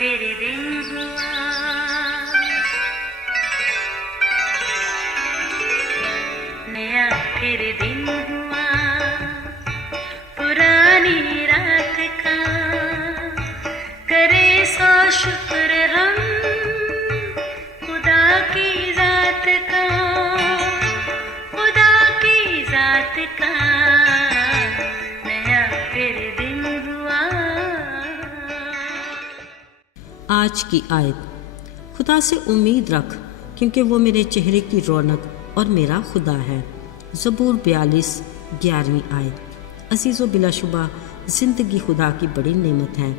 फिर दिन हुआ, नया फिर दिन हुआ, पुरानी रात का करे सो शुक्र हम खुदा की जात का, खुदा की जात का नया फिर दिन हुआ। आज की आयत, खुदा से उम्मीद रख क्योंकि वो मेरे चेहरे की रौनक और मेरा खुदा है। ज़बूर 42 11वीं आयत। अज़ीज़ो, बिलाशुबा ज़िंदगी खुदा की बड़ी नेमत है।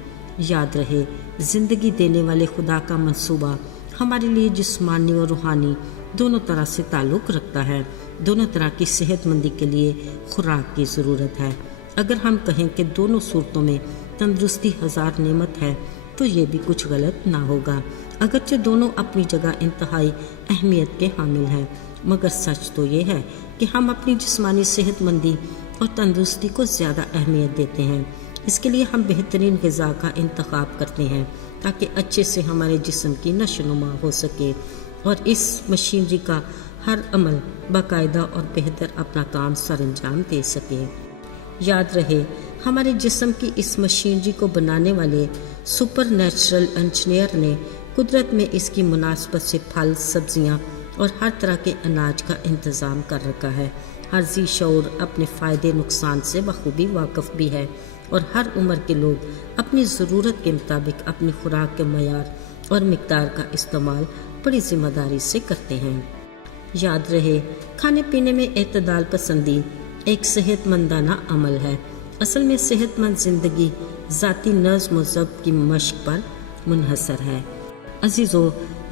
याद रहे, ज़िंदगी देने वाले खुदा का मंसूबा हमारे लिए जिस्मानी और रूहानी दोनों तरह से ताल्लुक़ रखता है। दोनों तरह की सेहतमंदी के लिए खुराक की ज़रूरत है। अगर हम कहें कि दोनों सूरतों में तंदुरुस्ती हज़ार नेमत है तो ये भी कुछ गलत ना होगा, अगरचे दोनों अपनी जगह इंतहाई अहमियत के हामिल हैं। मगर सच तो ये है कि हम अपनी जिस्मानी सेहतमंदी और तंदुरुस्ती को ज़्यादा अहमियत देते हैं। इसके लिए हम बेहतरीन ग़िज़ा का इंतखाब करते हैं ताकि अच्छे से हमारे जिस्म की नशोनुमा हो सके और इस मशीनरी का हर अमल बाकायदा और बेहतर अपना काम सर अंजाम दे सके। याद रहे, हमारे जिस्म की इस मशीनरी को बनाने वाले सुपर नेचुरल इंजीनियर ने कुदरत में इसकी मुनासबत से फल, सब्जियां और हर तरह के अनाज का इंतज़ाम कर रखा है। हर जी शऊर अपने फ़ायदे नुकसान से बखूबी वाकिफ़ भी है और हर उम्र के लोग अपनी ज़रूरत के मुताबिक अपनी खुराक के मयार और मिक़दार का इस्तेमाल बड़ी ज़िम्मेदारी से करते हैं। याद रहे, खाने पीने में एतदाल पसंदी एक सेहतमंदाना अमल है। असल में सेहतमंद ज़िंदगी ज़ाती नज़्म व ज़ब्त की मश्क पर मुनहसर है। अज़ीज़ो,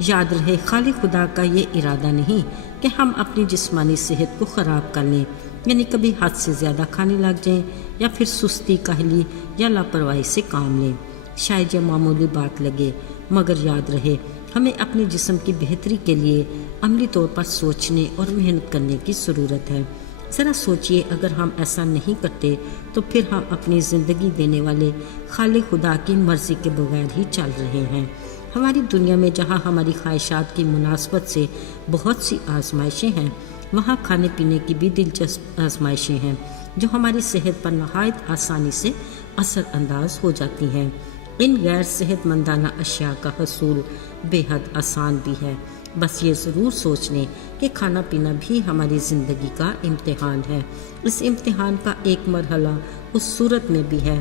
याद रहे, खाली खुदा का ये इरादा नहीं कि हम अपनी जिस्मानी सेहत को ख़राब कर लें, यानी कभी हद से ज़्यादा खाने लग जाएं या फिर सुस्ती, काहली या लापरवाही से काम लें। शायद यह मामूली बात लगे, मगर याद रहे, हमें अपने जिस्म की बेहतरी के लिए अमली तौर पर सोचने और मेहनत करने की ज़रूरत है। ज़रा सोचिए, अगर हम ऐसा नहीं करते तो फिर हम अपनी ज़िंदगी देने वाले खाली खुदा की मर्ज़ी के बगैर ही चल रहे हैं। हमारी दुनिया में जहाँ हमारी ख्वाहिशात की मुनासबत से बहुत सी आजमाइशें हैं, वहाँ खाने पीने की भी दिलचस्प आजमाइशें हैं जो हमारी सेहत पर नहायत आसानी से असर अंदाज हो जाती हैं। इन गैर सेहतमंदाना अशिया का हसूल बेहद आसान भी है। बस ये ज़रूर सोच लें कि खाना पीना भी हमारी ज़िंदगी का इम्तिहान है। इस इम्तिहान का एक मरहला उस सूरत में भी है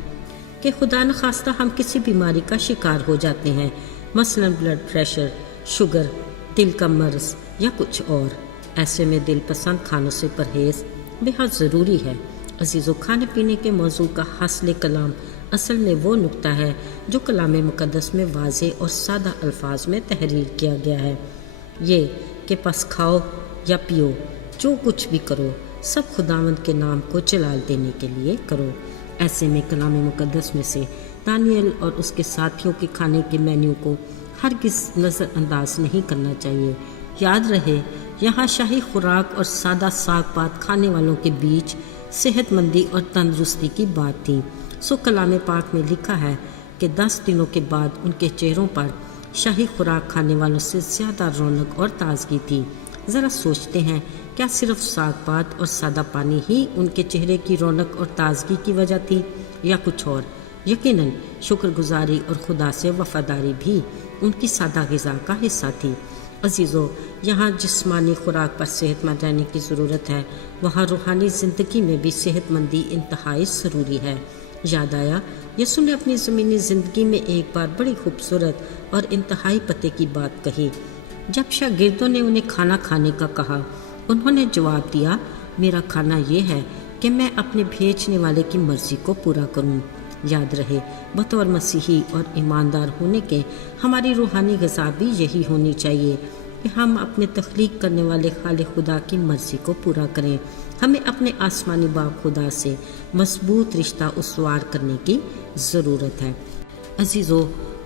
कि खुदा न खास्ता हम किसी बीमारी का शिकार हो जाते हैं, मसलन ब्लड प्रेशर, शुगर, दिल का मर्ज़ या कुछ और। ऐसे में दिल पसंद खानों से परहेज़ बेहद ज़रूरी है। अज़ीज़ो, खाने पीने के मौजू का हासिल कलाम असल में वो नुक्ता है जो कलाम मुक़द्दस में वाज़े और सादा अल्फाज में तहरीर किया गया है। ये कि बस खाओ या पियो, जो कुछ भी करो, सब खुदावंद के नाम को जलाल देने के लिए करो। ऐसे में कलाम मुक़द्दस में से दानियल और उसके साथियों के खाने के मेन्यू को हरगिज़ नज़रअंदाज नहीं करना चाहिए। याद रहे, यहाँ शाही खुराक और सादा साग पात खाने वालों के बीच सेहतमंदी और तंदुरुस्ती की बात थी। सो कलाम पाक में लिखा है कि 10 दिनों के बाद उनके चेहरों पर शाही खुराक खाने वालों से ज़्यादा रौनक और ताजगी थी। ज़रा सोचते हैं, क्या सिर्फ साग पात और सादा पानी ही उनके चेहरे की रौनक और ताजगी की वजह थी या कुछ और? यकीनन शुक्रगुजारी और खुदा से वफादारी भी उनकी सादा ग़िज़ा का हिस्सा थी। अज़ीज़ो, यहाँ जिस्मानी खुराक पर सेहतमंद रहने की ज़रूरत है, वहाँ रूहानी ज़िंदगी में भी सेहतमंदी इंतहाई ज़रूरी है। याद आया, यसु ने अपनी ज़मीनी ज़िंदगी में एक बार बड़ी खूबसूरत और इंतहाई पते की बात कही। जब शागिर्दों ने उन्हें खाना खाने का कहा, उन्होंने जवाब दिया, मेरा खाना ये है कि मैं अपने भेजने वाले की मर्ज़ी को पूरा करूं। याद रहे, बतौर मसीही और ईमानदार होने के हमारी रूहानी ग़िज़ा भी यही होनी चाहिए कि हम अपने तख्लीक करने वाले खालिक खुदा की मर्ज़ी को पूरा करें। हमें अपने आसमानी बाप खुदा से मजबूत रिश्ता उसवार करने की ज़रूरत है। अज़ीज़ो,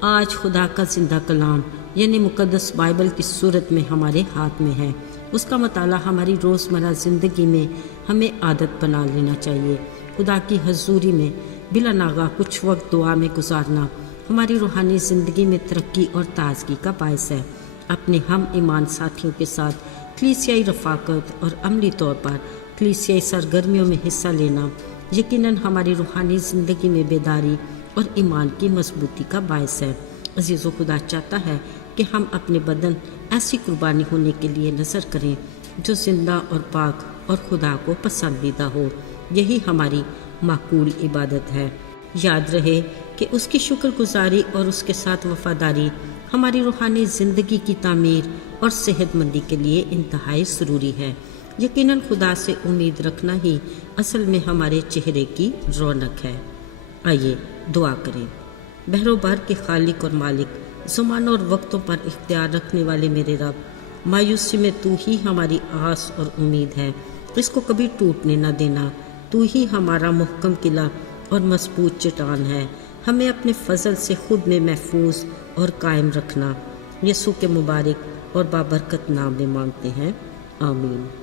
आज खुदा का ज़िंदा कलाम यानी मुक़द्दस बाइबल की सूरत में हमारे हाथ में है। उसका मताला हमारी रोज़मर्रा ज़िंदगी में हमें आदत बना लेना चाहिए। खुदा की हज़ूरी में बिला नागा कुछ वक्त दुआ में गुजारना ہماری روحانی زندگی میں ترقی اور تازگی کا باعث ہے۔ اپنے ہم ایمان ساتھیوں کے ساتھ کلیسیائی رفاقت اور عملی طور پر کلیسیائی سرگرمیوں میں حصہ لینا یقیناً ہماری روحانی زندگی میں بیداری اور ایمان کی مضبوطی کا باعث ہے۔ عزیز و خدا چاہتا ہے کہ ہم اپنے بدن ایسی قربانی ہونے کے لیے نذر کریں جو زندہ اور پاک اور خدا کو پسندیدہ ہو۔ یہی ہماری معقول عبادت ہے۔ یاد رہے کہ اس کی شکر گزاری اور اس کے ساتھ وفاداری ہماری روحانی زندگی کی تعمیر اور صحت مندی کے لیے انتہائی ضروری ہے۔ یقیناً خدا سے امید رکھنا ہی اصل میں ہمارے چہرے کی رونق ہے۔ آئیے دعا کریں۔ بحر و بحر کے خالق اور مالک، زمانوں اور وقتوں پر اختیار رکھنے والے میرے رب، مایوسی میں تو ہی ہماری آس اور امید ہے، اس کو کبھی ٹوٹنے نہ دینا۔ تو ہی ہمارا محکم قلعہ اور مضبوط چٹان ہے، ہمیں اپنے فضل سے خود میں محفوظ اور قائم رکھنا۔ یسوع کے مبارک اور بابرکت نام میں مانگتے ہیں، آمین۔